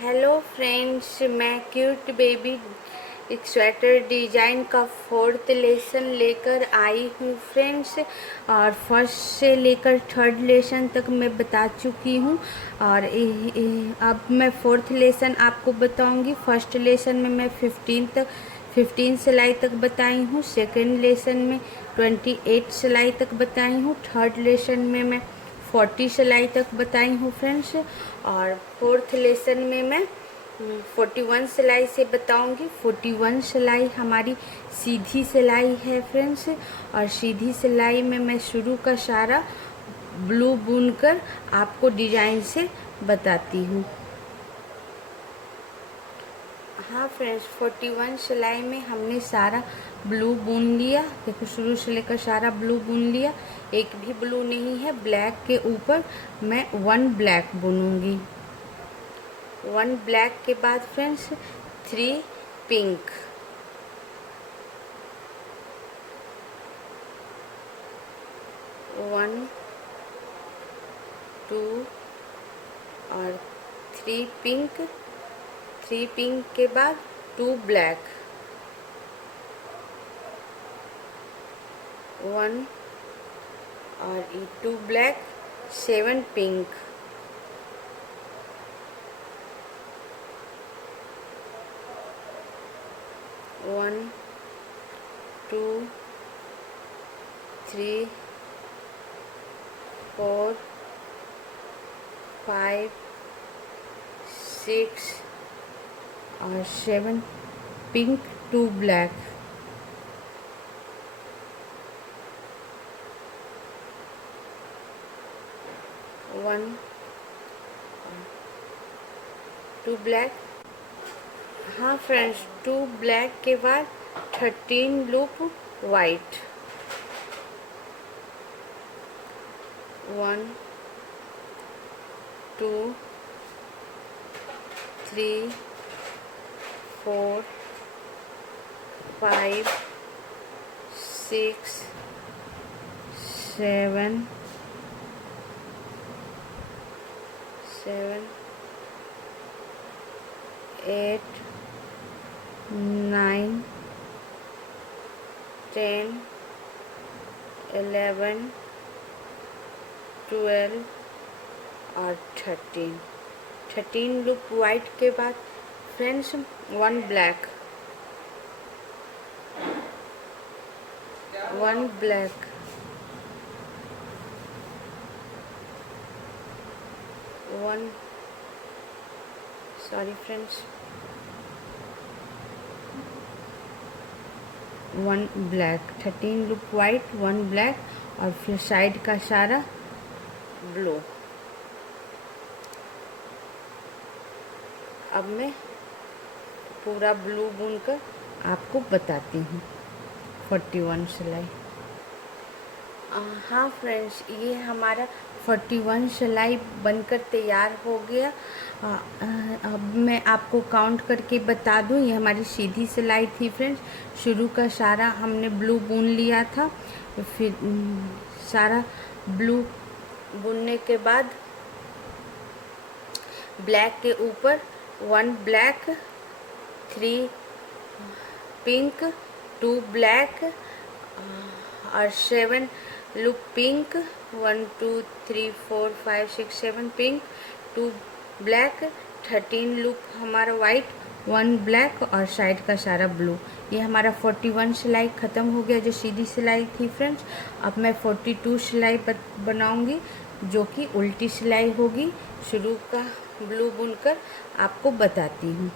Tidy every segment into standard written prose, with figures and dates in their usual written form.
Hello friends, मैं cute baby एक sweater design का फोर्थ लेसन लेकर आई हूँ फ्रेंड्स। और फर्स्ट से लेकर थर्ड लेसन तक मैं बता चुकी हूँ। और अब मैं फोर्थ लेसन आपको बताऊँगी। फर्स्ट लेसन में मैं 15 सिलाई तक बताई हूँ। सेकेंड लेसन में 28 सिलाई तक बताई हूँ। थर्ड लेसन में मैं 40 सिलाई तक बताई हूँ फ्रेंड्स। और फोर्थ लेसन में मैं 41 सिलाई से बताऊंगी। 41 सिलाई हमारी सीधी सिलाई है फ्रेंड्स। और सीधी सिलाई में मैं शुरू का सारा ब्लू बुनकर आपको डिजाइन से बताती हूँ। हाँ फ्रेंड्स, 41 सिलाई में हमने सारा ब्लू बुन लिया। देखो, शुरू से लेकर सारा ब्लू बुन लिया। एक भी ब्लू नहीं है। ब्लैक के ऊपर मैं 1 ब्लैक बुनूंगी। 1 ब्लैक के बाद फ्रेंड्स 3 पिंक, 1 2 और 3 पिंक। 3 पिंक के बाद 2 ब्लैक, 1 और 2 ब्लैक, 7 पिंक, 1 2 3 4 5 6 और 7 पिंक, 2 ब्लैक, 1 2 ब्लैक। हाँ फ्रेंड्स, 2 ब्लैक के बाद 13 लूप वाइट, 1 2 3 4 5 6 7 8 9 10 11 12 और 13 लूप वाइट के बाद friends 1 black, 1 black, 1 sorry friends 1 black, 13 loop white, 1 black और फिर साइड का सारा ब्लू। अब मैं पूरा ब्लू बुनकर आपको बताती हूँ 41 सिलाई। हाँ फ्रेंड्स, ये हमारा 41 सिलाई बनकर तैयार हो गया। अब मैं आपको काउंट करके बता दूँ। ये हमारी सीधी सिलाई थी फ्रेंड्स। शुरू का सारा हमने ब्लू बुन लिया था। फिर सारा ब्लू बुनने के बाद ब्लैक के ऊपर 1 ब्लैक, 3 पिंक, 2 ब्लैक और 7 loop pink, 1 2 3 4 5 6 7 pink, 2 black, 13 loop हमारा वाइट, 1 ब्लैक और साइड का सारा ब्लू। ये हमारा 41 सिलाई ख़त्म हो गया जो सीधी सिलाई थी फ्रेंड्स। अब मैं 42 सिलाई बनाऊंगी जो कि उल्टी सिलाई होगी। शुरू का ब्लू बुनकर आपको बताती हूँ।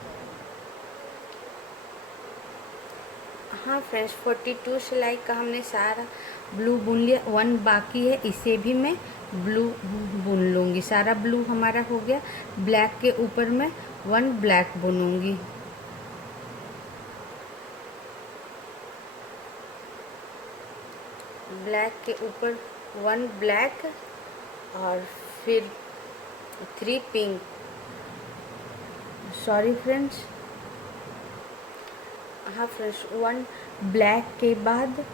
हाँ फ्रेंड्स, 42 सिलाई का हमने सारा ब्लू बुन लिया। 1 बाकी है, इसे भी मैं ब्लू बुन लूँगी। सारा ब्लू हमारा हो गया। ब्लैक के ऊपर मैं 1 ब्लैक बुनूँगी। ब्लैक के ऊपर 1 ब्लैक और फिर 3 पिंक, सॉरी फ्रेंड्स, हाँ फ्रेंड्स, 1 ब्लैक के बाद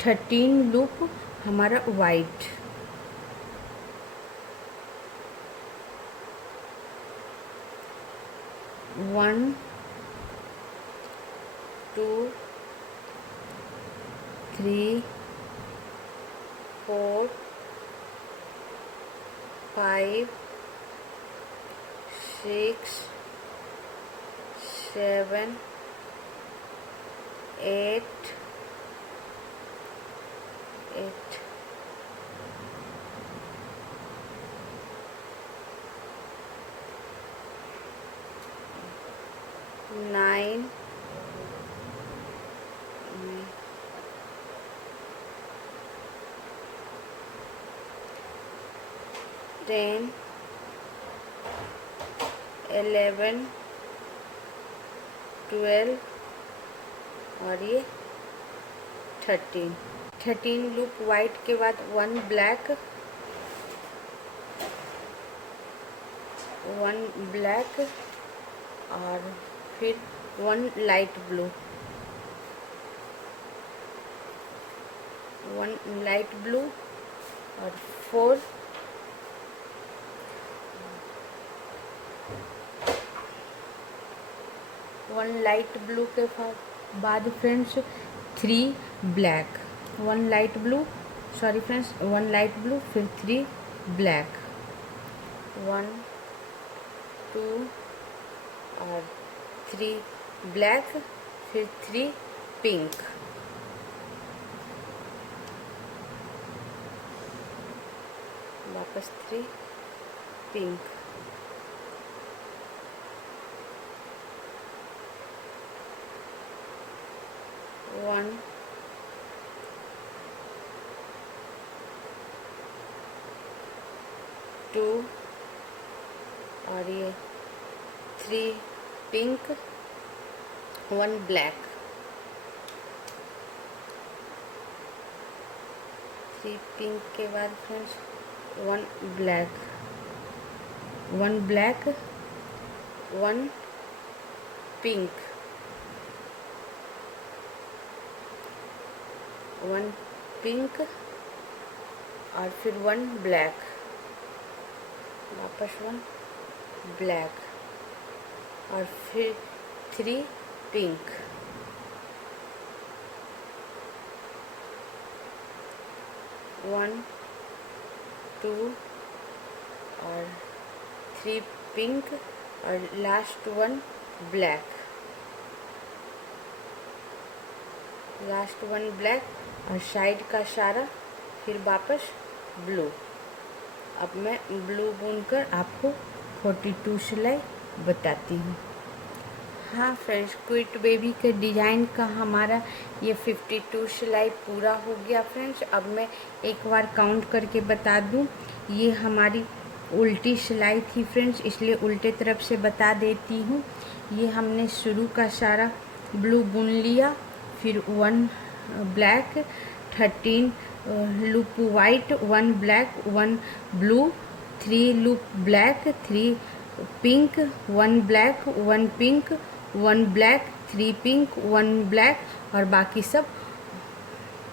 13 लूप हमारा वाइट, 1 2 3 4 5 6 7 8 9 10 11 12 और ये 13 लूप वाइट के बाद 1 ब्लैक, 1 ब्लैक और फिर 1 लाइट ब्लू, 1 लाइट ब्लू और 4 1 लाइट ब्लू के बाद friends 3 black, 1 light blue, sorry friends 1 light blue फिर 3 ब्लैक, 1 2 और 3 ब्लैक फिर 3 पिंक, वापस 3 पिंक, 1 2 और ये 3 पिंक, 1 ब्लैक, 3 पिंक के बाद friends 1 black, 1 black, 1 pink, 1 pink और फिर 1 ब्लैक, वापस 1 ब्लैक और फिर 3 पिंक, 1 2 और 3 पिंक और लास्ट 1 ब्लैक, लास्ट 1 ब्लैक और साइड का सारा फिर वापस ब्लू। अब मैं ब्लू बुनकर आपको 42 सिलाई बताती हूँ। हाँ फ्रेंड्स, क्विट बेबी के डिज़ाइन का हमारा ये 52 सिलाई पूरा हो गया फ्रेंड्स। अब मैं एक बार काउंट करके बता दूँ, ये हमारी उल्टी सिलाई थी फ्रेंड्स, इसलिए उल्टे तरफ से बता देती हूँ। ये हमने शुरू का सारा ब्लू बुन लिया, फिर 1 black, 13 loop white, 1 black, 1 blue, 3 loop black, 3 pink, 1 black, 1 pink, 1 black, 3 pink, 1 black और बाकी सब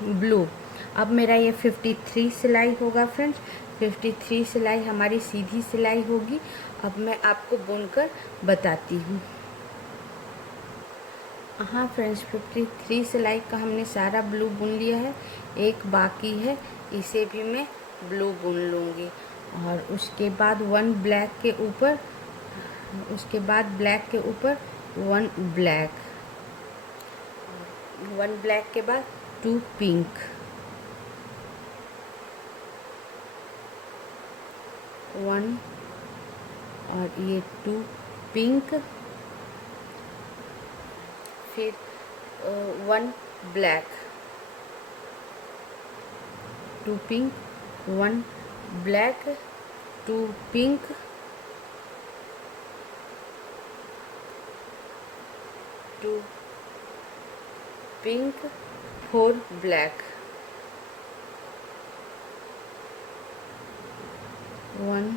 ब्लू। अब मेरा ये 53 सिलाई होगा फ्रेंड्स। 53 सिलाई हमारी सीधी सिलाई होगी। अब मैं आपको बुनकर बताती हूँ। हाँ फ्रेंड्स, 53 सिलाई का हमने सारा ब्लू बुन लिया है, एक बाकी है, इसे भी मैं ब्लू बुन लूँगी। और उसके बाद 1 ब्लैक के ऊपर, उसके बाद ब्लैक के ऊपर 1 ब्लैक, 1 ब्लैक के बाद 2 पिंक, 1 और ये 2 पिंक, फिर 1 black, 2 pink, 1 black, 2 pink, 2 pink, 4 black, 1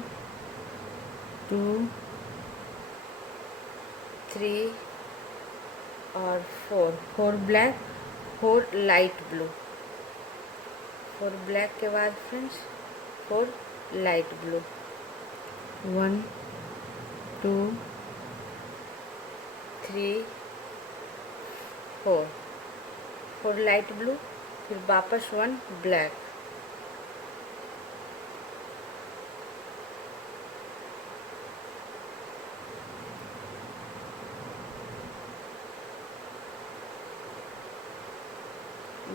2 3 और 4 ब्लैक, 4 लाइट ब्लू, 4 ब्लैक के बाद friends 4 light blue, 1 2 3 4 4 light blue, फिर वापस 1 ब्लैक,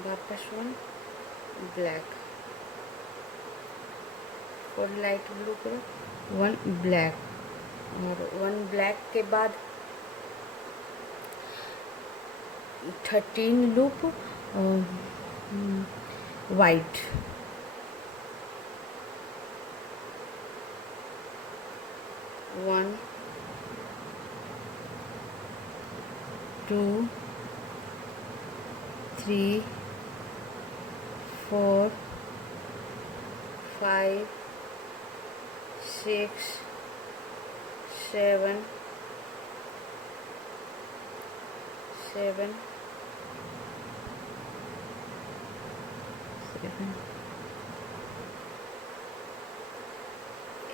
वापस 1 ब्लैक, 4 लाइट ब्लू के बाद 1 ब्लैक, और 1 ब्लैक के बाद 13 लूप वाइट, 1 2 3 4 5 6 7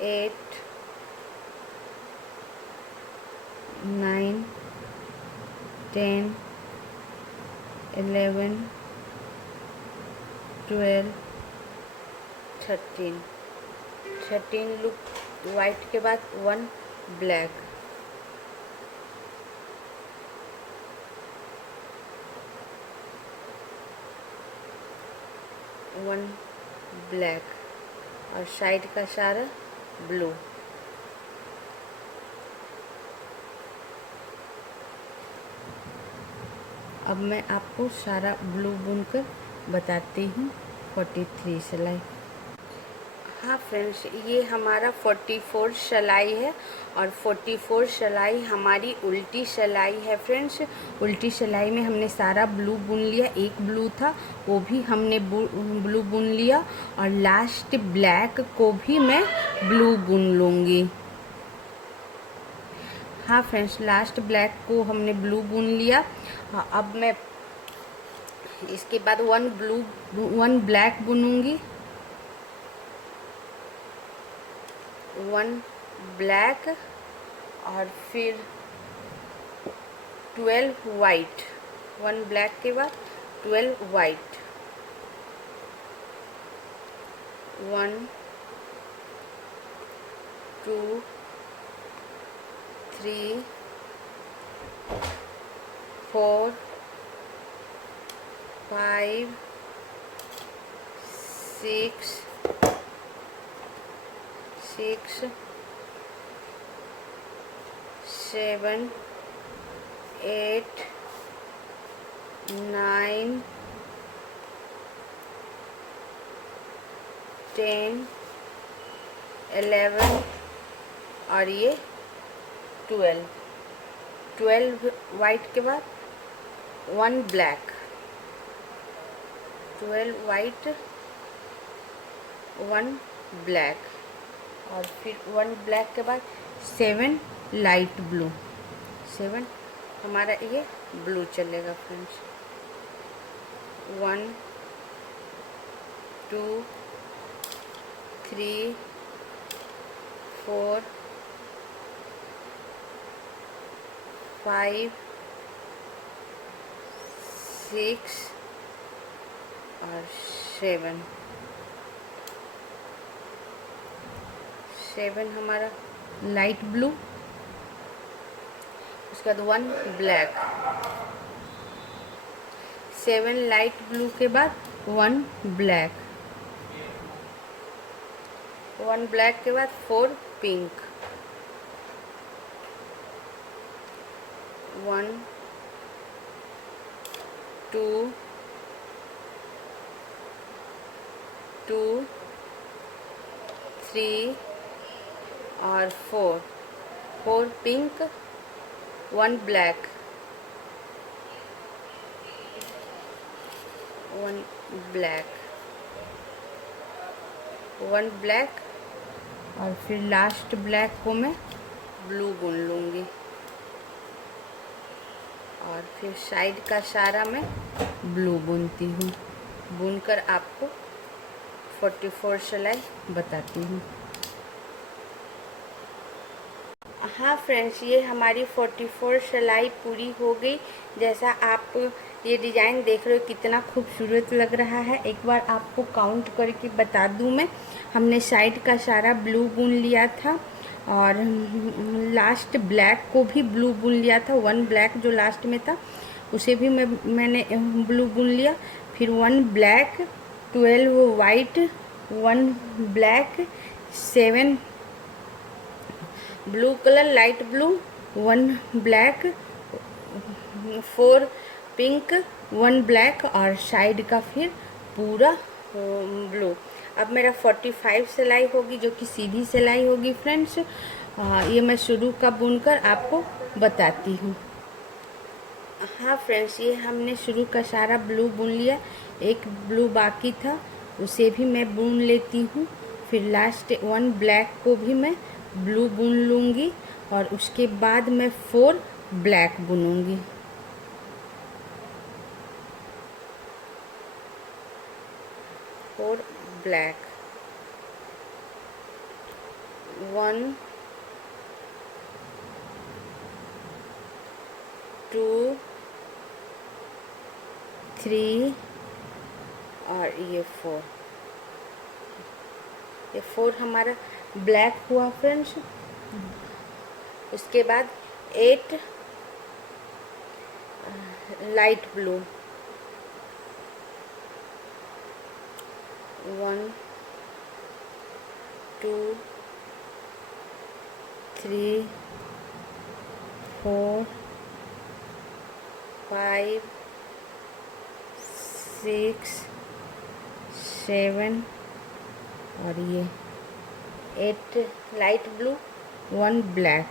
8 9 10 11 12 13 लूप वाइट के बाद 1 ब्लैक, वन ब्लैक, और साइड का सारा ब्लू। अब मैं आपको सारा ब्लू बुनकर बताती हूँ 43 सिलाई। हाँ फ्रेंड्स, ये हमारा 44 सिलाई है, और 44 सिलाई हमारी उल्टी सिलाई है फ्रेंड्स। उल्टी सिलाई में हमने सारा ब्लू बुन लिया, एक ब्लू था वो भी हमने ब्लू बुन लिया, और लास्ट ब्लैक को भी मैं ब्लू बुन लूँगी। हाँ फ्रेंड्स, लास्ट ब्लैक को हमने ब्लू बुन लिया। हाँ, अब मैं इसके बाद 1 ब्लैक बुनूंगी, 1 ब्लैक, और फिर 12 वाइट, 1 ब्लैक के बाद 12 वाइट, 1 2 3 4 5 6 7 8 9 10 11 और ये 12 वाइट के बाद 1 ब्लैक, 12 वाइट 1 ब्लैक, और फिर 1 ब्लैक के बाद 7 लाइट ब्लू, 7 हमारा ये ब्लू चलेगा फ्रेंड्स। 1 2 3 4 5 6 और 7 हमारा लाइट ब्लू, उसके बाद 1 ब्लैक, 7 लाइट ब्लू के बाद 1 ब्लैक, 1 ब्लैक के बाद 4 पिंक, 1 2 2 3 और 4 पिंक, 1 ब्लैक, 1 ब्लैक, 1 ब्लैक, और फिर लास्ट ब्लैक को मैं ब्लू बुन लूँगी, और फिर साइड का सारा मैं ब्लू बुनती हूँ। बुनकर आपको 44 सिलाई बताती हूँ। हाँ फ्रेंड्स, ये हमारी 44 सिलाई पूरी हो गई। जैसा आप ये डिज़ाइन देख रहे हो कितना खूबसूरत लग रहा है। एक बार आपको काउंट करके बता दूं मैं, हमने साइड का सारा ब्लू बुन लिया था और लास्ट ब्लैक को भी ब्लू बुन लिया था। 1 ब्लैक जो लास्ट में था उसे भी मैंने ब्लू बुन लिया। फिर 1 black, 12 white, 1 black, 7 blue colour light blue, 1 black, 4 pink, 1 black और साइड का फिर पूरा ब्लू। अब मेरा 45 सिलाई होगी जो कि सीधी सिलाई होगी फ्रेंड्स। ये मैं शुरू का बुनकर आपको बताती हूँ। हाँ फ्रेंड्स, ये हमने शुरू का सारा ब्लू बुन लिया। एक ब्लू बाकी था उसे भी मैं बुन लेती हूँ। फिर लास्ट 1 ब्लैक को भी मैं ब्लू बुन लूँगी और उसके बाद मैं 4 ब्लैक बुनूँगी। और ब्लैक 1 2 3 और ये 4, ये 4 हमारा ब्लैक हुआ फ्रेंड्स। उसके बाद 8 लाइट ब्लू, 1 2 3 4 5 6 7 और ये 8 light blue, 1 black.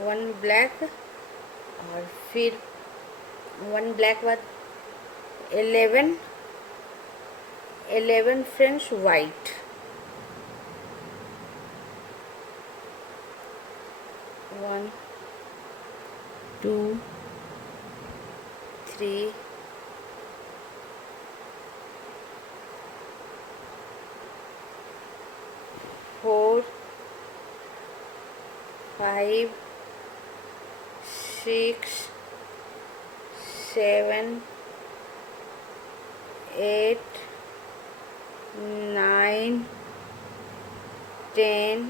One black और फिर 1 ब्लैक बाद 11 फ्रेंड्स वाइट, 1 2 3 4 5 6 7 8 9 10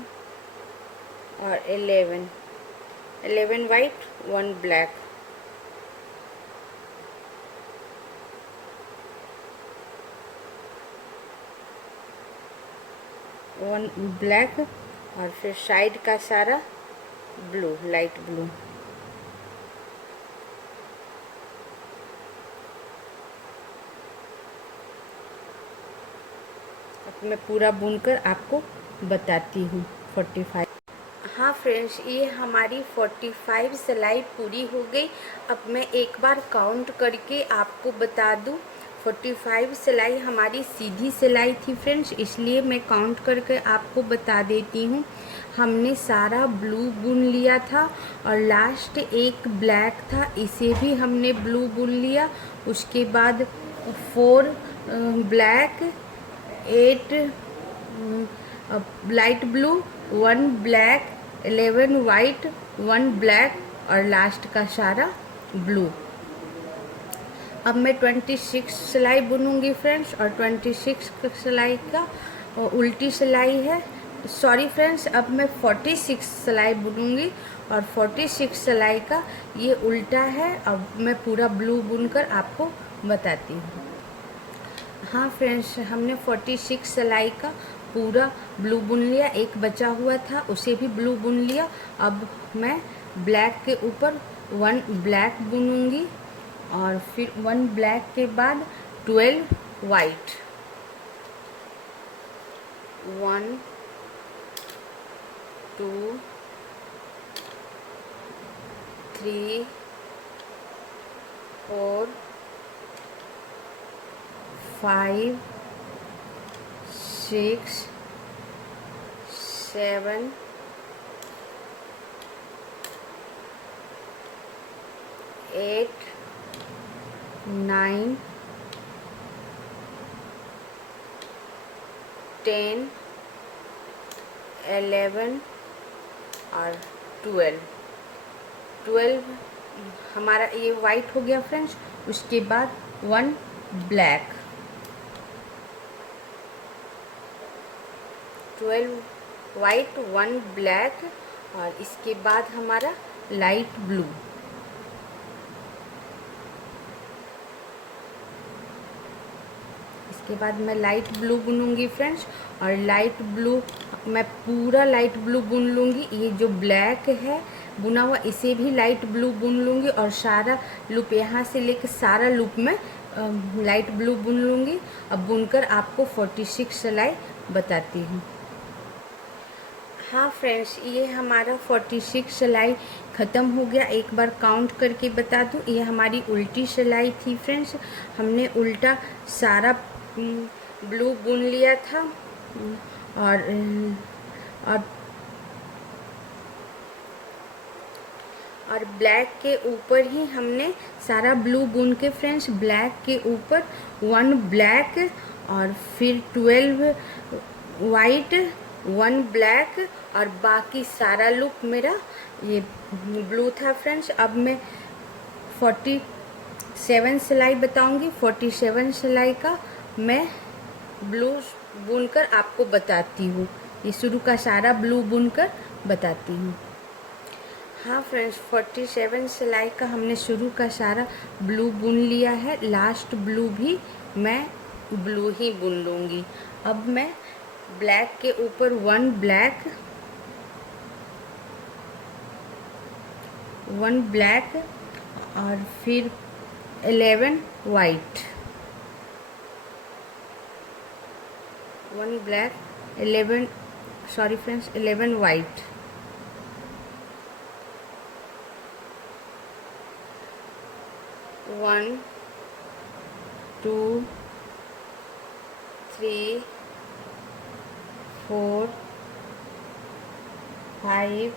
और 11 वाइट, 1 ब्लैक। वन ब्लैक और फिर साइड का सारा ब्लू, लाइट ब्लू। अब मैं पूरा बुनकर आपको बताती हूँ 45। हाँ फ्रेंड्स, ये हमारी 45 सिलाई पूरी हो गई। अब मैं एक बार काउंट करके आपको बता दूँ। 45 सिलाई हमारी सीधी सिलाई थी फ्रेंड्स, इसलिए मैं काउंट करके आपको बता देती हूँ। हमने सारा ब्लू बुन लिया था और लास्ट एक ब्लैक था, इसे भी हमने ब्लू बुन लिया। उसके बाद 4 black, 8 light blue, 1 black, 11 white, 1 black और लास्ट का सारा ब्लू। अब मैं 26 सिलाई बुनूंगी फ्रेंड्स और 26 सिलाई का उल्टी सिलाई है। सॉरी फ्रेंड्स, अब मैं 46 सिलाई बुनूंगी और 46 सिलाई का ये उल्टा है। अब मैं पूरा ब्लू बुनकर आपको बताती हूँ। हाँ फ्रेंड्स, हमने 46 सिलाई का पूरा ब्लू बुन लिया। एक बचा हुआ था उसे भी ब्लू बुन लिया। अब मैं ब्लैक के ऊपर 1 ब्लैक बुनूंगी और फिर 1 ब्लैक के बाद 12 वाइट, 1 2 3 4 5 6 7 8 9, 10, 11 और 12। 12 हमारा ये वाइट हो गया फ्रेंड्स। उसके बाद 1 ब्लैक, 12 वाइट, 1 ब्लैक और इसके बाद हमारा लाइट ब्लू। इसके बाद मैं लाइट ब्लू बुनूंगी फ्रेंड्स। और लाइट ब्लू मैं पूरा लाइट ब्लू बुन लूँगी। ये जो ब्लैक है बुना हुआ इसे भी लाइट ब्लू बुन लूँगी और सारा लूप यहाँ से लेकर सारा लूप में लाइट ब्लू बुन लूँगी। अब बुनकर आपको 46 सिलाई बताती हूँ। हाँ फ्रेंड्स, ये हमारा 46 सिलाई ख़त्म हो गया। एक बार काउंट करके बता दूँ, ये हमारी उल्टी सिलाई थी फ्रेंड्स। हमने उल्टा सारा ब्लू बुन लिया था और और और ब्लैक के ऊपर ही हमने सारा ब्लू बुन के फ्रेंड्स, ब्लैक के ऊपर 1 ब्लैक और फिर 12 वाइट, 1 ब्लैक और बाकी सारा लूप मेरा ये ब्लू था फ्रेंड्स। अब मैं 47 सिलाई बताऊंगी। 47 सिलाई का मैं ब्लू बुनकर आपको बताती हूँ। ये शुरू का सारा ब्लू बुनकर बताती हूँ। हाँ फ्रेंड्स, 47 सिलाई का हमने शुरू का सारा ब्लू बुन लिया है। लास्ट ब्लू भी मैं ब्लू ही बुन लूँगी। अब मैं ब्लैक के ऊपर 1 ब्लैक, 1 ब्लैक और फिर 11 white, 1 black, 11 sorry friends 11 white, 1 2 3 4 5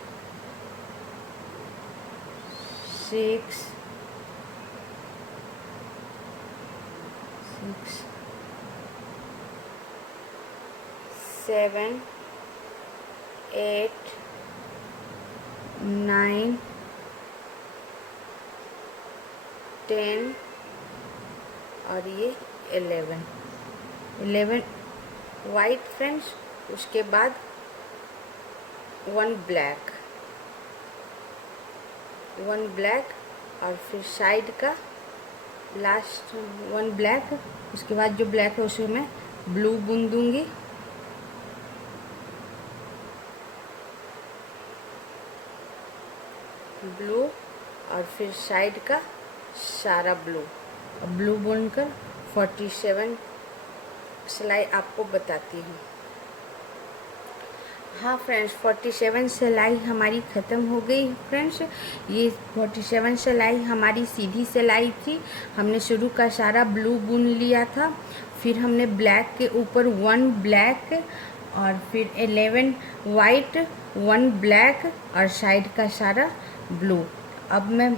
6 7 8 9 10 और ये 11 वाइट फ्रेंड्स। उसके बाद 1 ब्लैक, 1 ब्लैक और फिर साइड का लास्ट 1 ब्लैक। उसके बाद जो ब्लैक है उसे मैं ब्लू बुन दूंगी। ब्लू और फिर साइड का सारा ब्लू बुनकर 47 सिलाई आपको बताती हूँ। हाँ फ्रेंड्स, 47 सिलाई हमारी ख़त्म हो गई फ्रेंड्स। ये 47 सिलाई हमारी सीधी सिलाई थी। हमने शुरू का सारा ब्लू बुन लिया था। फिर हमने ब्लैक के ऊपर 1 ब्लैक और फिर 11 वाइट, 1 ब्लैक और साइड का सारा ब्लू। अब मैं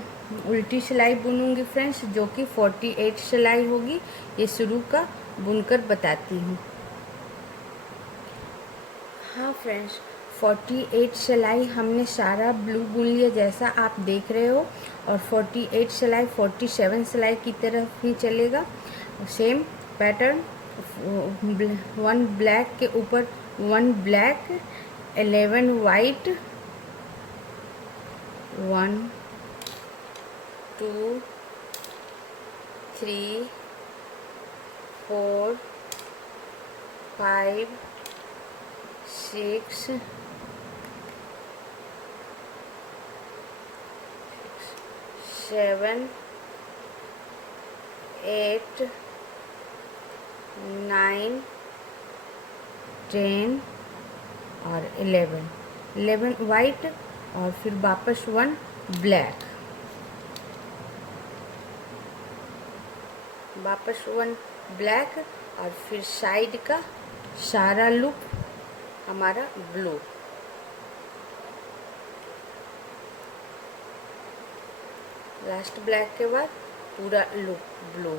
उल्टी सिलाई बुनूंगी फ्रेंड्स, जो कि 48 सिलाई होगी। ये शुरू का बुनकर बताती हूँ। हाँ फ्रेंड्स, 48 सिलाई हमने सारा ब्लू बुन लिया जैसा आप देख रहे हो। और 48 सिलाई 47 सिलाई की तरफ ही चलेगा। सेम पैटर्न, 1 ब्लैक के ऊपर 1 ब्लैक, 11 वाइट, 1 2 3 4 5 6 7 8 9 10 और 11 वाइट और फिर वापस 1 ब्लैक, वापस 1 ब्लैक और फिर साइड का सारा लूप हमारा ब्लू। लास्ट ब्लैक के बाद पूरा लूप ब्लू।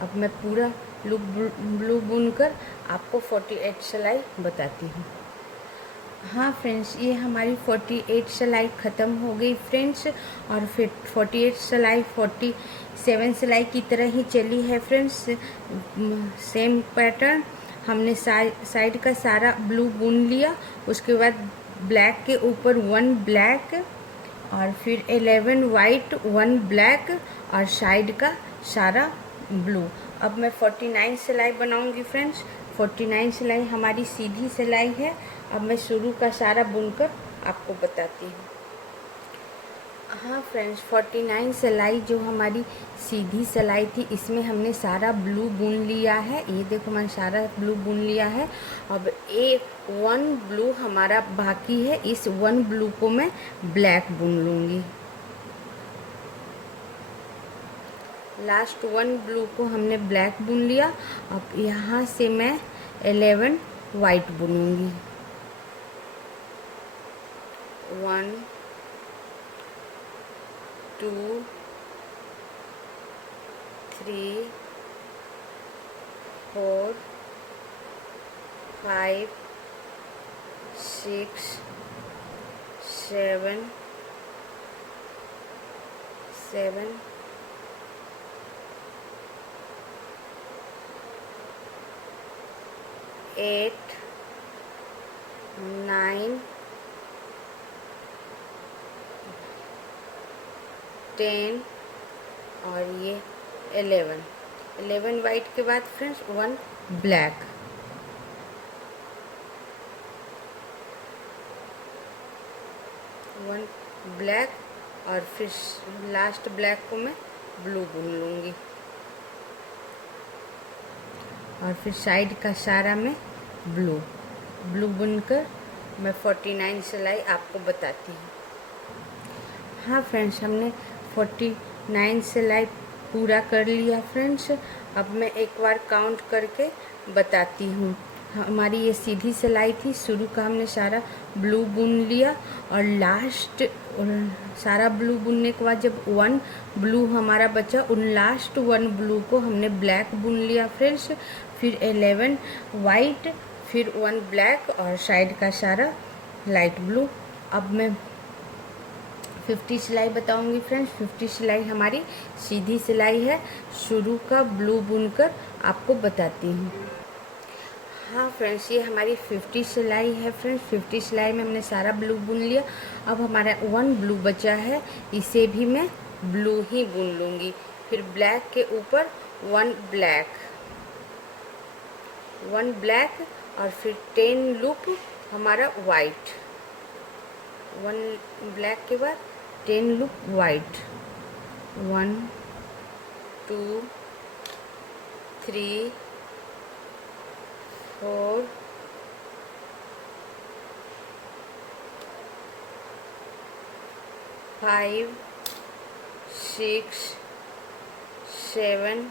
अब मैं पूरा लूप ब्लू बुनकर आपको 48 सिलाई बताती हूँ। हाँ फ्रेंड्स, ये हमारी 48 सिलाई ख़त्म हो गई फ्रेंड्स, और फिर 48 सिलाई 47 सिलाई की तरह ही चली है फ्रेंड्स। सेम पैटर्न हमने साइड का सारा ब्लू बुन लिया, उसके बाद ब्लैक के ऊपर 1 ब्लैक और फिर 11 वाइट 1 ब्लैक और साइड का सारा ब्लू। अब मैं 49 सिलाई बनाऊंगी फ्रेंड्स। 49 सिलाई हमारी सीधी सिलाई है। अब मैं शुरू का सारा बुनकर आपको बताती हूँ। हाँ फ्रेंड्स, 49 सिलाई जो हमारी सीधी सिलाई थी, इसमें हमने सारा ब्लू बुन लिया है। ये देखो, मैंने सारा ब्लू बुन लिया है। अब एक 1 ब्लू हमारा बाकी है, इस 1 ब्लू को मैं ब्लैक बुन लूँगी। लास्ट 1 ब्लू को हमने ब्लैक बुन लिया। अब यहाँ से मैं 11 वाइट बुनूंगी। 1 2 3 4 5 6 7 8 9 10 और ये 11 वाइट के बाद फ्रेंड्स 1 ब्लैक। 1 ब्लैक और फिर लास्ट ब्लैक को मैं ब्लू बुन लूँगी, और फिर साइड का सारा में ब्लू बुनकर मैं 49 सिलाई आपको बताती हूँ। हाँ फ्रेंड्स, हमने 49 सिलाई पूरा कर लिया फ्रेंड्स। अब मैं एक बार काउंट करके बताती हूँ। हमारी ये सीधी सिलाई थी, शुरू का हमने सारा ब्लू बुन लिया, और लास्ट सारा ब्लू बुनने के बाद जब 1 ब्लू हमारा बचा, उन लास्ट 1 ब्लू को हमने ब्लैक बुन लिया फ्रेंड्स। फिर 11 वाइट, फिर 1 ब्लैक और साइड का सारा लाइट ब्लू। अब मैं 50 सिलाई बताऊंगी फ्रेंड्स। 50 सिलाई हमारी सीधी सिलाई है, शुरू का ब्लू बुनकर आपको बताती हूँ। हाँ फ्रेंड्स, ये हमारी 50 सिलाई है फ्रेंड्स। 50 सिलाई में हमने सारा ब्लू बुन लिया। अब हमारा 1 ब्लू बचा है, इसे भी मैं ब्लू ही बुन लूँगी। फिर ब्लैक के ऊपर 1 ब्लैक, 1 ब्लैक और फिर 10 लूप हमारा वाइट। 1 ब्लैक के बाद 10 लूप वाइट। 1 2 3 4 5 6 7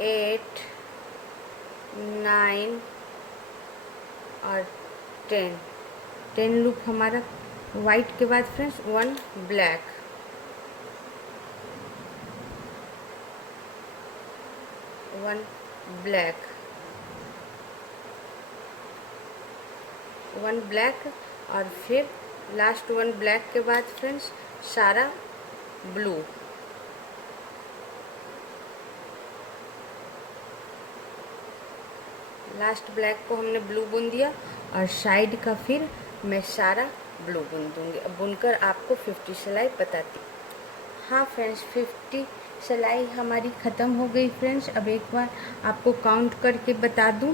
8 9 और 10 लूप हमारा वाइट के बाद फ्रेंड्स 1 ब्लैक, 1 ब्लैक, 1 ब्लैक और फिर लास्ट 1 ब्लैक के बाद फ्रेंड्स सारा ब्लू। लास्ट ब्लैक को हमने ब्लू बुन दिया, और साइड का फिर मैं सारा ब्लू बुन दूंगी। अब बुनकर आपको 50 सिलाई बताती। हाँ फ्रेंड्स, 50 सिलाई हमारी ख़त्म हो गई फ्रेंड्स। अब एक बार आपको काउंट करके बता दूं।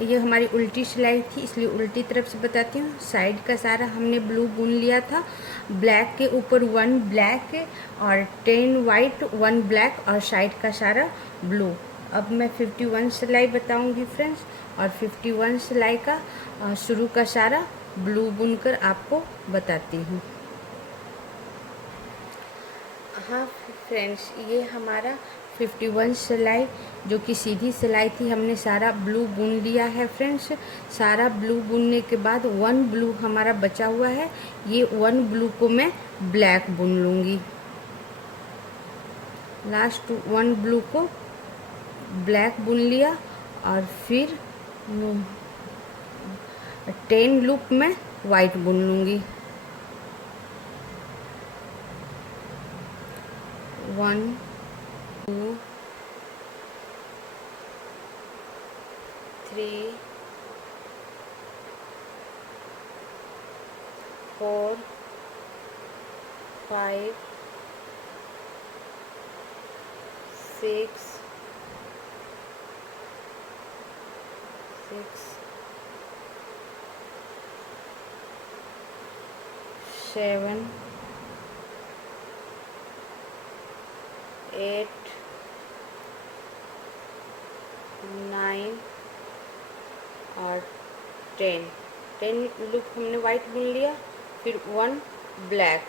ये हमारी उल्टी सिलाई थी, इसलिए उल्टी तरफ से बताती हूँ। साइड का सारा हमने ब्लू बुन लिया था, ब्लैक के ऊपर 1 ब्लैक और 10 वाइट 1 ब्लैक और साइड का सारा ब्लू। अब मैं 51 सिलाई बताऊंगी फ्रेंड्स, और 51 सिलाई का शुरू का सारा ब्लू बुनकर आपको बताती हूँ। हाँ फ्रेंड्स, ये हमारा 51 सिलाई जो कि सीधी सिलाई थी, हमने सारा ब्लू बुन लिया है फ्रेंड्स। सारा ब्लू बुनने के बाद 1 ब्लू हमारा बचा हुआ है, ये 1 ब्लू को मैं ब्लैक बुन लूँगी। लास्ट 1 ब्लू को ब्लैक बुन लिया और फिर 10 लूप में वाइट बुन लूँगी। 1 2 3 4 5 6 7 8 9 और 10 लूप हमने वाइट बुन लिया, फिर 1 ब्लैक,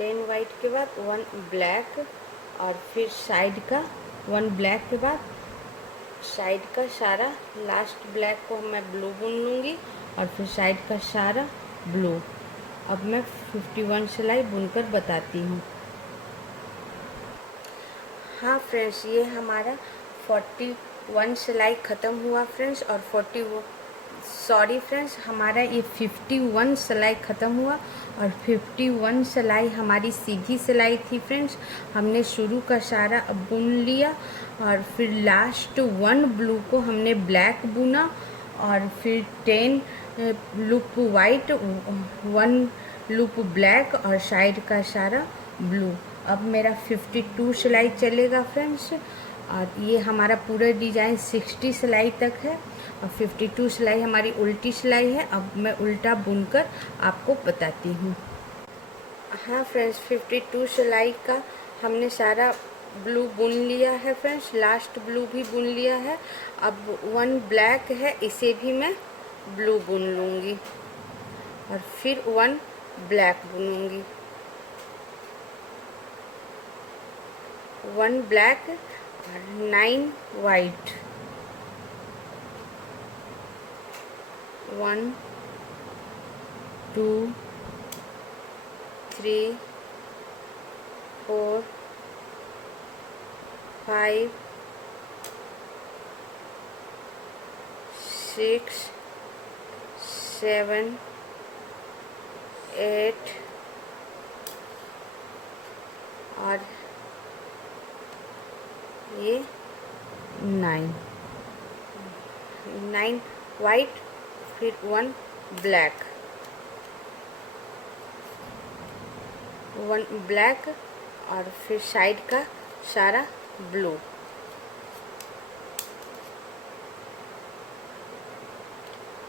10 वाइट के बाद 1 ब्लैक और फिर साइड का 1 ब्लैक के बाद साइड का सारा लास्ट ब्लैक को मैं ब्लू बुन लूँगी और फिर साइड का सारा ब्लू। अब मैं 51 सिलाई बुनकर बताती हूँ। हाँ फ्रेंड्स, ये हमारा 41 सिलाई ख़त्म हुआ फ्रेंड्स, और हमारा ये 51 सिलाई ख़त्म हुआ और 51 सिलाई हमारी सीधी सिलाई थी फ्रेंड्स। हमने शुरू का सारा बुन लिया और फिर लास्ट 1 ब्लू को हमने ब्लैक बुना और फिर 10 लूप वाइट, 1 लूप ब्लैक और साइड का सारा ब्लू। अब मेरा 52 सिलाई चलेगा फ्रेंड्स, और ये हमारा पूरा डिज़ाइन 60 सिलाई तक है और 52 सिलाई हमारी उल्टी सिलाई है। अब मैं उल्टा बुनकर आपको बताती हूँ। हाँ फ्रेंड्स, 52 सिलाई का हमने सारा ब्लू बुन लिया है फ्रेंड्स, लास्ट ब्लू भी बुन लिया है। अब 1 ब्लैक है, इसे भी मैं ब्लू बुन लूँगी और फिर 1 ब्लैक बुनूँगी, 1 ब्लैक और 9 वाइट, 1 2 3 4 5 6 7 8 और ये 9 वाइट, फिर 1 ब्लैक, 1 ब्लैक और फिर साइड का सारा ब्लू।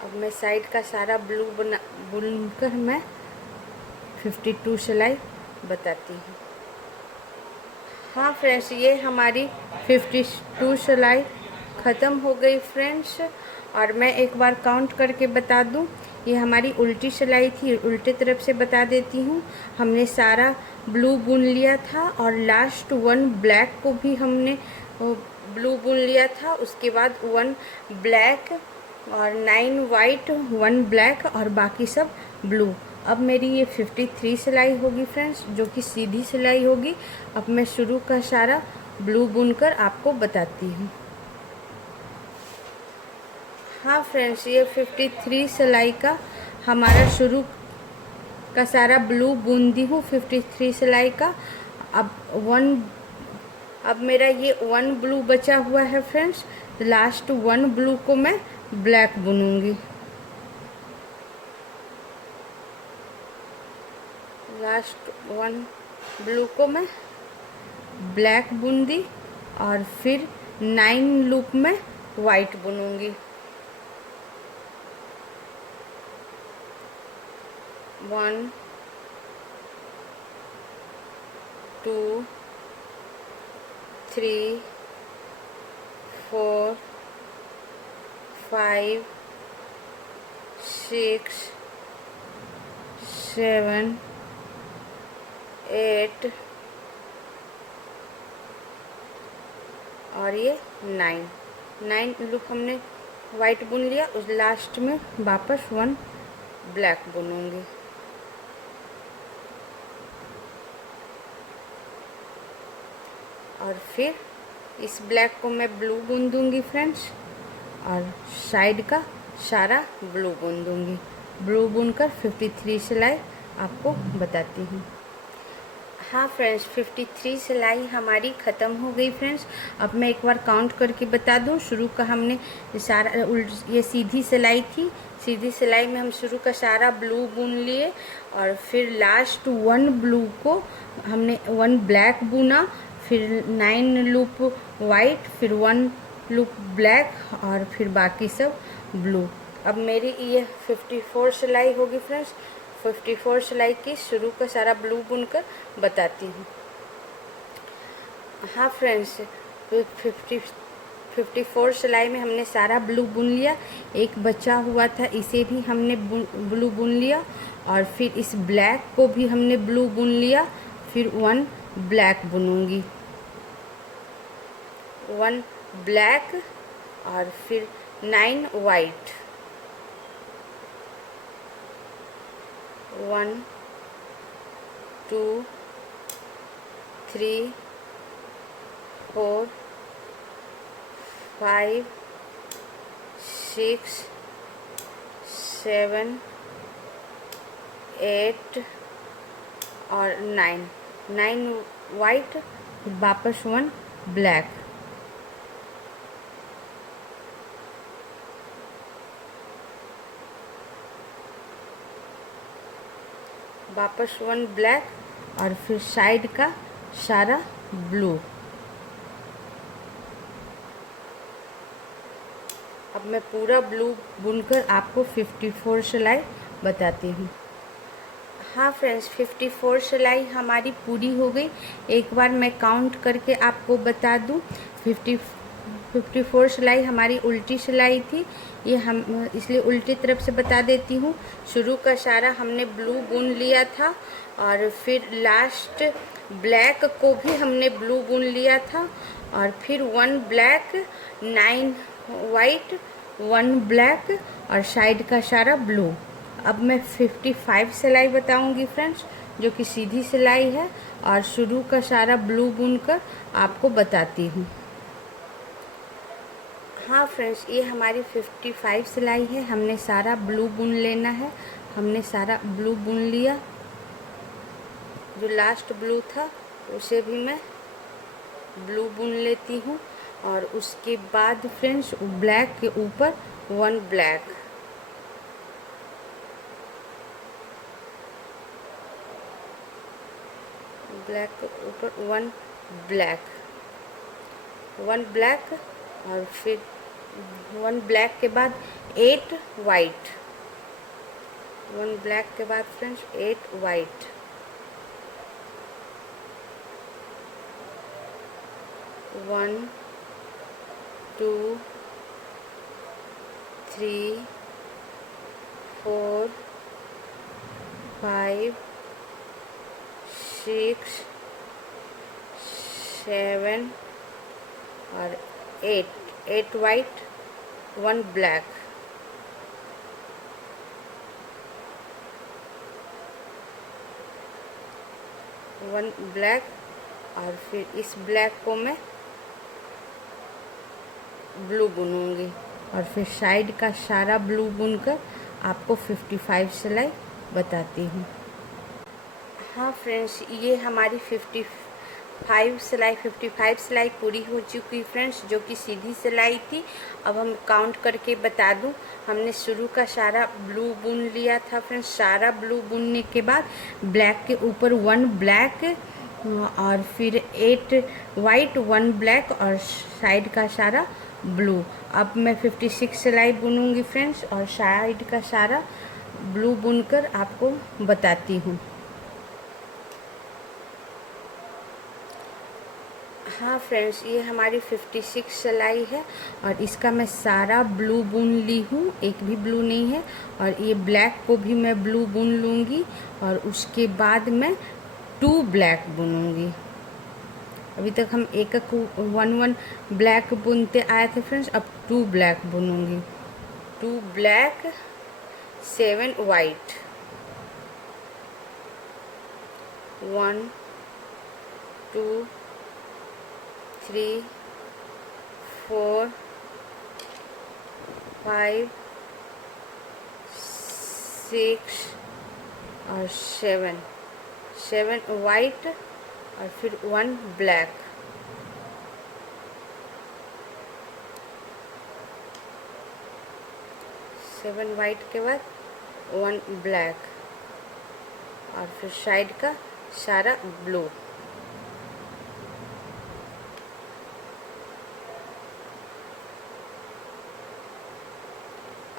अब मैं साइड का सारा ब्लू बुनकर मैं 52 सिलाई बताती हूँ। हाँ फ्रेंड्स, ये हमारी 52 सिलाई ख़त्म हो गई फ्रेंड्स, और मैं एक बार काउंट करके बता दूँ। ये हमारी उल्टी सिलाई थी, उल्टे तरफ से बता देती हूँ। हमने सारा ब्लू बुन लिया था और लास्ट 1 ब्लैक को भी हमने ब्लू बुन लिया था। उसके बाद 1 ब्लैक और 9 वाइट, 1 ब्लैक और बाकी सब ब्लू। अब मेरी ये 53 सिलाई होगी फ्रेंड्स, जो कि सीधी सिलाई होगी। अब मैं शुरू का सारा ब्लू बुनकर आपको बताती हूँ। हाँ फ्रेंड्स, ये 53 सिलाई का हमारा शुरू का सारा ब्लू बुन दी हूँ 53 सिलाई का। अब मेरा ये 1 ब्लू बचा हुआ है फ्रेंड्स, लास्ट 1 ब्लू को मैं ब्लैक बुनूंगी। लास्ट 1 ब्लू को मैं ब्लैक बुन दी और फिर 9 लूप में वाइट बुनूंगी। 1 2 3 4 5 6 7 8 और ये 9 लूप हमने वाइट बुन लिया। उस लास्ट में वापस 1 ब्लैक बुनूंगी। और फिर इस ब्लैक को मैं ब्लू बुन दूँगी फ्रेंड्स, और साइड का सारा ब्लू बुन दूँगी। ब्लू बुनकर 53 सिलाई आपको बताती हूँ। हाँ फ्रेंड्स, 53 सिलाई हमारी ख़त्म हो गई फ्रेंड्स। अब मैं एक बार काउंट करके बता दूँ। शुरू का हमने सारा ये सीधी सिलाई थी, सीधी सिलाई में हम शुरू का सारा ब्लू बुन लिए, और फिर लास्ट 1 ब्लू को हमने 1 ब्लैक बुना, फिर 9 लूप वाइट, फिर 1 लूप ब्लैक, और फिर बाकी सब ब्लू। अब मेरी ये 54 सिलाई होगी फ्रेंड्स। 54 सिलाई की शुरू का सारा ब्लू बुनकर बताती हूँ। हाँ फ्रेंड्स, 54 सिलाई में हमने सारा ब्लू बुन लिया। एक बचा हुआ था, इसे भी हमने ब्लू बुन लिया, और फिर इस ब्लैक को भी हमने ब्लू बुन लिया। फिर 1 ब्लैक बुनूंगी, 1 ब्लैक, और फिर 9 वाइट, 1 2 3 4 5 6 7 8 और 9 वाइट, वापस 1 ब्लैक। वापस 1 ब्लैक, और फिर साइड का सारा ब्लू। अब मैं पूरा ब्लू बुनकर आपको 54 सिलाई बताती हूँ। हाँ फ्रेंड्स, 54 सिलाई हमारी पूरी हो गई। एक बार मैं काउंट करके आपको बता दूँ। 54 सिलाई हमारी उल्टी सिलाई थी, ये हम इसलिए उल्टी तरफ से बता देती हूँ। शुरू का सारा हमने ब्लू बुन लिया था, और फिर लास्ट ब्लैक को भी हमने ब्लू बुन लिया था, और फिर 1 ब्लैक, 9 वाइट, 1 ब्लैक, और साइड का सारा ब्लू। अब मैं 55 सिलाई बताऊंगी फ्रेंड्स, जो कि सीधी सिलाई है, और शुरू का सारा ब्लू बुनकर आपको बताती हूँ। हाँ फ्रेंड्स, ये हमारी 55 सिलाई है। हमने सारा ब्लू बुन लेना है। हमने सारा ब्लू बुन लिया, जो लास्ट ब्लू था उसे भी मैं ब्लू बुन लेती हूँ, और उसके बाद फ्रेंड्स ब्लैक के ऊपर 1 ब्लैक, ब्लैक के ऊपर 1 ब्लैक, 1 ब्लैक, और फिर 1 ब्लैक के बाद 8 वाइट, 1 ब्लैक के बाद फ्रेंड्स 8 वाइट, 1 2 3 4 5 6 7 और 8 वाइट, 1 ब्लैक, 1 ब्लैक, और फिर इस ब्लैक को मैं ब्लू बुनूंगी, और फिर साइड का सारा ब्लू बुनकर आपको 55 सिलाई बताती हूँ। हाँ फ्रेंड्स, ये हमारी 55 सिलाई पूरी हो चुकी फ्रेंड्स, जो कि सीधी सिलाई थी। अब हम काउंट करके बता दूं। हमने शुरू का सारा ब्लू बुन लिया था फ्रेंड्स। सारा ब्लू बुनने के बाद ब्लैक के ऊपर 1 ब्लैक, और फिर 8 वाइट, 1 ब्लैक, और साइड का सारा ब्लू। अब मैं 56 सिलाई बुनूंगी फ्रेंड्स, और साइड का सारा ब्लू बुनकर आपको बताती हूँ। हाँ फ्रेंड्स, ये हमारी 56 सिलाई है, और इसका मैं सारा ब्लू बुन ली हूँ, एक भी ब्लू नहीं है। और ये ब्लैक को भी मैं ब्लू बुन लूँगी, और उसके बाद मैं 2 ब्लैक बुनूँगी। अभी तक हम एक 1 ब्लैक बुनते आए थे फ्रेंड्स, अब 2 ब्लैक बुनूँगी। 2 ब्लैक, 7 वाइट, 1 2 3 4 5 6 और 7 वाइट और फिर 1 ब्लैक। सेवन वाइट के बाद 1 ब्लैक और फिर साइड का सारा ब्लू।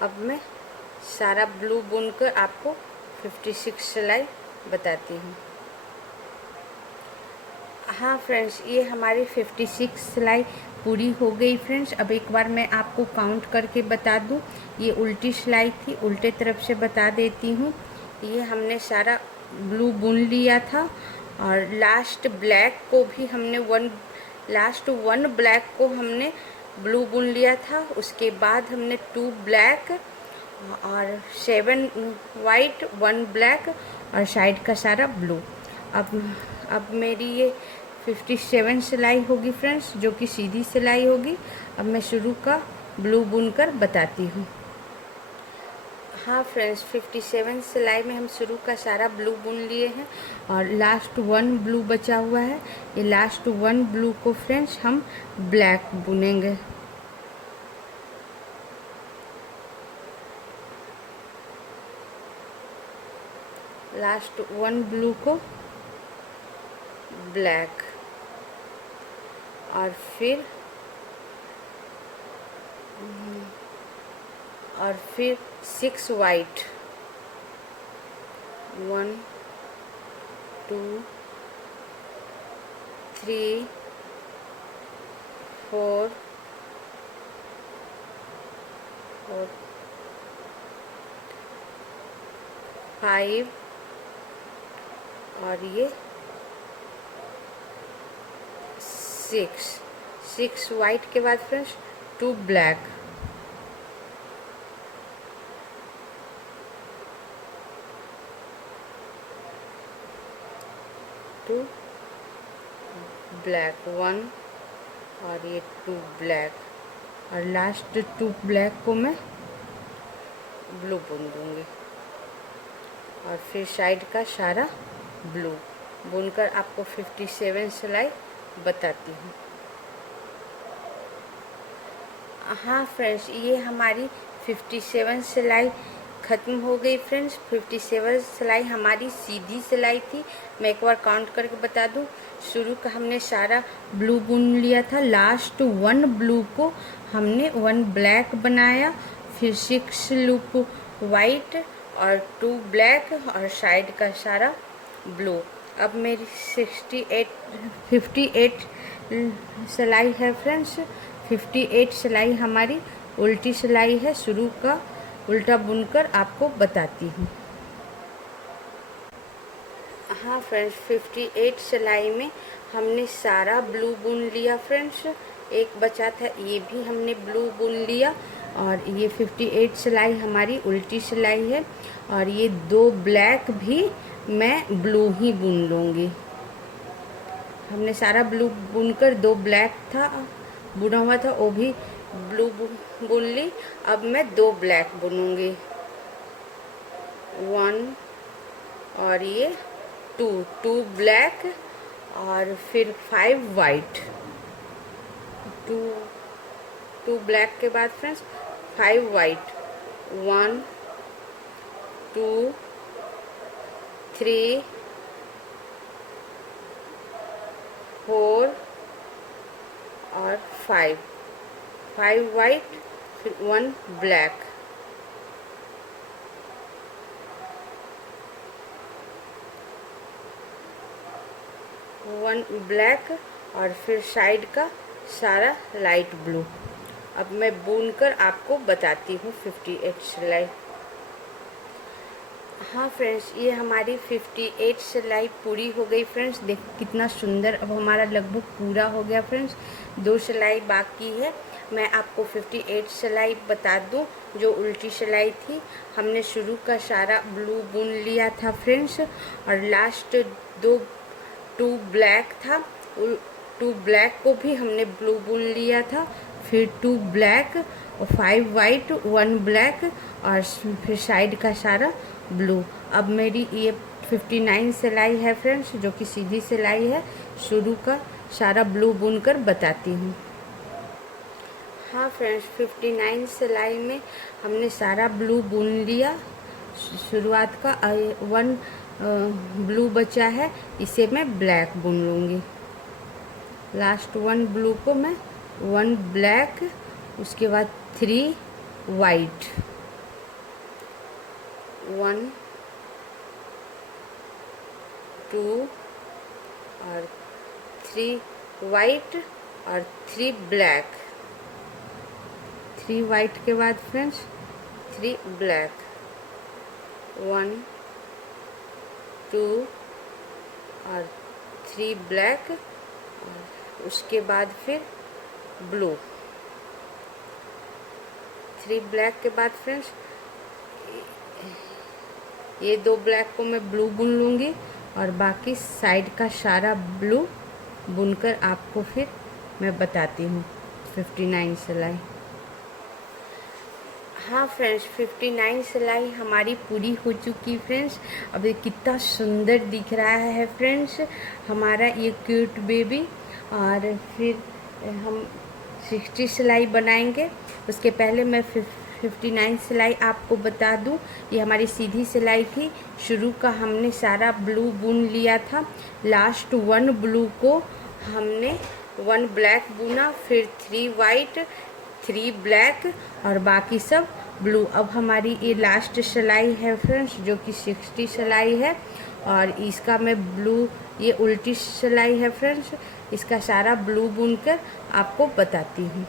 अब मैं सारा ब्लू बुनकर आपको 56 सिलाई बताती हूँ। हाँ फ्रेंड्स, ये हमारी 56 सिलाई पूरी हो गई फ्रेंड्स। अब एक बार मैं आपको काउंट करके बता दूँ। ये उल्टी सिलाई थी, उल्टे तरफ से बता देती हूँ। ये हमने सारा ब्लू बुन लिया था और लास्ट ब्लैक को भी हमने लास्ट 1 ब्लैक को हमने ब्लू बुन लिया था। उसके बाद हमने 2 ब्लैक और 7 वाइट 1 ब्लैक और साइड का सारा ब्लू। अब मेरी ये 57 सिलाई होगी फ्रेंड्स, जो कि सीधी सिलाई होगी। अब मैं शुरू का ब्लू बुनकर बताती हूँ। हाँ फ्रेंड्स, 57 सिलाई में हम शुरू का सारा ब्लू बुन लिए हैं और लास्ट 1 ब्लू बचा हुआ है। ये लास्ट 1 ब्लू को फ्रेंड्स हम ब्लैक बुनेंगे। लास्ट 1 ब्लू को ब्लैक और फिर 6 वाइट 1 2 3 4 5 और ये 6 वाइट के बाद फ्रेंड्स 2 ब्लैक, टू ब्लैक 1 और ये 2 ब्लैक और लास्ट 2 ब्लैक को मैं ब्लू बुन दूंगी और फिर साइड का सारा ब्लू बुनकर आपको 57 सिलाई बताती हूँ। हाँ फ्रेंड्स, ये हमारी 57 सिलाई ख़त्म हो गई फ्रेंड्स। 57 सिलाई हमारी सीधी सिलाई थी। मैं एक बार काउंट करके बता दूँ। शुरू का हमने सारा ब्लू बुन लिया था, लास्ट 1 ब्लू को हमने 1 ब्लैक बनाया, फिर 6 लूप वाइट और 2 ब्लैक और साइड का सारा ब्लू। अब मेरी 58 सिलाई है फ्रेंड्स। 58 सिलाई हमारी उल्टी सिलाई है। शुरू का उल्टा बुनकर आपको बताती हूँ। हाँ फ्रेंड्स, 58 सिलाई में हमने सारा ब्लू बुन लिया फ्रेंड्स। एक बचा था, ये भी हमने ब्लू बुन लिया और ये 58 सिलाई हमारी उल्टी सिलाई है और ये 2 ब्लैक भी मैं ब्लू ही बुन लूँगी। हमने सारा ब्लू बुनकर 2 ब्लैक था बुना हुआ था, वो भी ब्लू बुन ली। अब मैं 2 ब्लैक बुनूंगी, 1 और ये 2 ब्लैक और फिर 5 वाइट। 2 ब्लैक के बाद फ्रेंड्स 5 वाइट, 1 2 3 4 और 5 वाइट, फिर 1 ब्लैक। वन ब्लैक और फिर साइड का सारा लाइट ब्लू। अब मैं बुनकर आपको बताती हूँ 58 सिलाई। हाँ फ्रेंड्स, ये हमारी 58 सिलाई पूरी हो गई फ्रेंड्स। देखो कितना सुंदर अब हमारा लगभग पूरा हो गया फ्रेंड्स। 2 सिलाई बाकी है। मैं आपको 58 सिलाई बता दूं। जो उल्टी सिलाई थी, हमने शुरू का सारा ब्लू बुन लिया था फ्रेंड्स और लास्ट 2 ब्लैक था। 2 ब्लैक को भी हमने ब्लू बुन लिया था, फिर 2 ब्लैक और 5 वाइट 1 ब्लैक और फिर साइड का सारा ब्लू। अब मेरी ये 59 सिलाई है फ्रेंड्स, जो कि सीधी सिलाई है। शुरू का सारा ब्लू बुनकर बताती हूँ। हाँ फ्रेंड्स, 59 सिलाई में हमने सारा ब्लू बुन लिया। शुरुआत का 1 ब्लू बचा है, इसे मैं ब्लैक बुन लूँगी। लास्ट 1 ब्लू को मैं 1 ब्लैक, उसके बाद 3 वाइट, 1 2 और 3 वाइट और 3 ब्लैक। 3 वाइट के बाद फ्रेंड्स 3 ब्लैक, 1 2 और 3 ब्लैक, और उसके बाद फिर ब्लू। 3 ब्लैक के बाद फ्रेंड्स ये 2 ब्लैक को मैं ब्लू बुन लूँगी और बाकी साइड का सारा ब्लू बुनकर आपको फिर मैं बताती हूँ 59 सिलाई। हाँ फ्रेंड्स, 59 सिलाई हमारी पूरी हो चुकी फ्रेंड्स। अब ये कितना सुंदर दिख रहा है फ्रेंड्स हमारा ये क्यूट बेबी। और फिर हम 60 सिलाई बनाएंगे। उसके पहले मैं 59 सिलाई आपको बता दूं। ये हमारी सीधी सिलाई थी। शुरू का हमने सारा ब्लू बुन लिया था। लास्ट 1 ब्लू को हमने 1 ब्लैक बुना, फिर 3 वाइट 3 ब्लैक और बाकी सब ब्लू। अब हमारी ये लास्ट सिलाई है फ्रेंड्स, जो कि 60 सिलाई है। और इसका मैं ब्लू, ये उल्टी सिलाई है फ्रेंड्स, इसका सारा ब्लू बुनकर आपको बताती हूँ।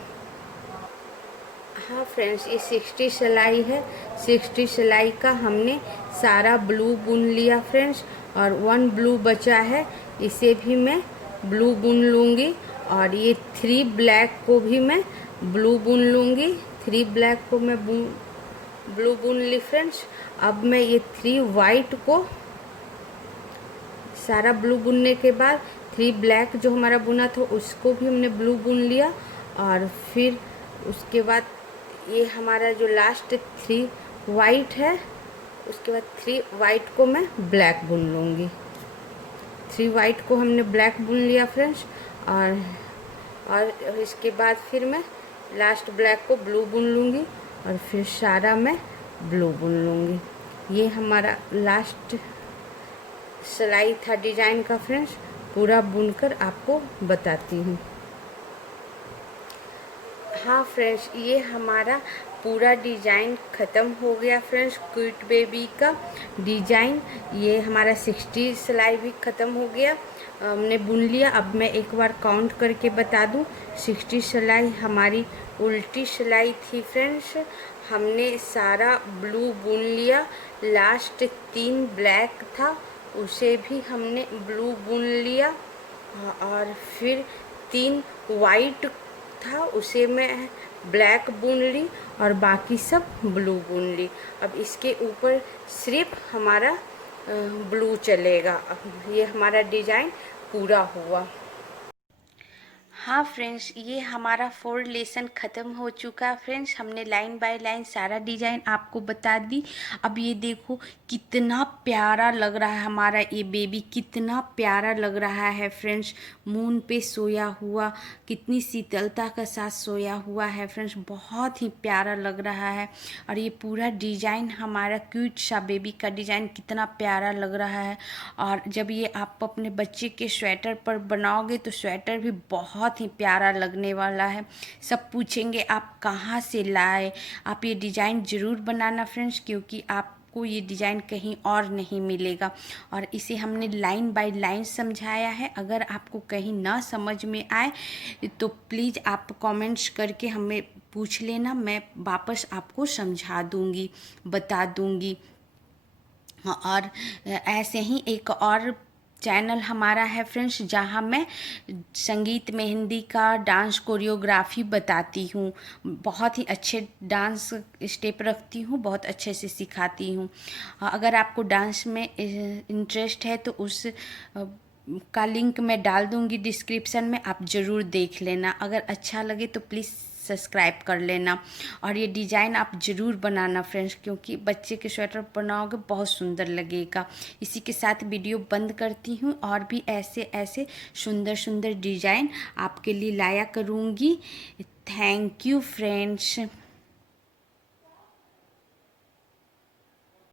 हाँ फ्रेंड्स, ये 60 सिलाई है। 60 सिलाई का हमने सारा ब्लू बुन लिया फ्रेंड्स, और 1 ब्लू बचा है, इसे भी मैं ब्लू बुन लूँगी। और ये 3 ब्लैक को भी मैं ब्लू बुन लूँगी। 3 ब्लैक को मैं ब्लू बुन ली फ्रेंड्स। अब मैं ये 3 वाइट को सारा ब्लू बुनने के बाद 3 ब्लैक जो हमारा बुना था उसको भी हमने ब्लू बुन लिया। और फिर उसके बाद ये हमारा जो लास्ट 3 वाइट है, उसके बाद 3 वाइट को मैं ब्लैक बुन लूँगी। 3 वाइट को हमने ब्लैक बुन लिया फ्रेंड्स। और इसके बाद फिर मैं लास्ट ब्लैक को ब्लू बुन लूँगी और फिर सारा मैं ब्लू बुन लूँगी। ये हमारा लास्ट सिलाई था डिजाइन का फ्रेंड्स। पूरा बुनकर आपको बताती हूँ। हाँ फ्रेंड्स, ये हमारा पूरा डिज़ाइन ख़त्म हो गया फ्रेंड्स। क्यूट बेबी का डिज़ाइन ये हमारा 60 सिलाई भी ख़त्म हो गया, हमने बुन लिया। अब मैं एक बार काउंट करके बता दूं। 60 सिलाई हमारी उल्टी सिलाई थी फ्रेंड्स। हमने सारा ब्लू बुन लिया। लास्ट 3 ब्लैक था, उसे भी हमने ब्लू बुन लिया। और फिर 3 वाइट था, उसे मैं ब्लैक बुन ली और बाकी सब ब्लू बुन ली। अब इसके ऊपर सिर्फ हमारा ब्लू चलेगा। अब ये हमारा डिज़ाइन पूरा हुआ। हाँ फ्रेंड्स, ये हमारा 4 लेसन ख़त्म हो चुका फ्रेंड्स। हमने लाइन बाय लाइन सारा डिज़ाइन आपको बता दी। अब ये देखो कितना प्यारा लग रहा है हमारा ये बेबी, कितना प्यारा लग रहा है फ्रेंड्स। मून पे सोया हुआ, कितनी शीतलता के साथ सोया हुआ है फ्रेंड्स, बहुत ही प्यारा लग रहा है। और ये पूरा डिज़ाइन हमारा क्यूट सा बेबी का डिज़ाइन कितना प्यारा लग रहा है। और जब ये आप अपने बच्चे के स्वेटर पर बनाओगे तो स्वेटर भी बहुत ही प्यारा लगने वाला है। सब पूछेंगे आप कहाँ से लाए। आप ये डिज़ाइन ज़रूर बनाना फ्रेंड्स, क्योंकि आपको ये डिज़ाइन कहीं और नहीं मिलेगा। और इसे हमने लाइन बाय लाइन समझाया है। अगर आपको कहीं ना समझ में आए तो प्लीज़ आप कमेंट्स करके हमें पूछ लेना, मैं वापस आपको समझा दूँगी, बता दूँगी। और ऐसे ही एक और चैनल हमारा है फ्रेंड्स, जहाँ मैं संगीत मेहंदी का डांस कोरियोग्राफी बताती हूँ। बहुत ही अच्छे डांस स्टेप रखती हूँ, बहुत अच्छे से सिखाती हूँ। अगर आपको डांस में इंटरेस्ट है तो उस का लिंक मैं डाल दूँगी डिस्क्रिप्शन में, आप ज़रूर देख लेना। अगर अच्छा लगे तो प्लीज़ सब्सक्राइब कर लेना और ये डिज़ाइन आप ज़रूर बनाना फ्रेंड्स, क्योंकि बच्चे के स्वेटर बनाओगे बहुत सुंदर लगेगा। इसी के साथ वीडियो बंद करती हूँ, और भी ऐसे ऐसे सुंदर सुंदर डिज़ाइन आपके लिए लाया करूँगी। Thank you friends.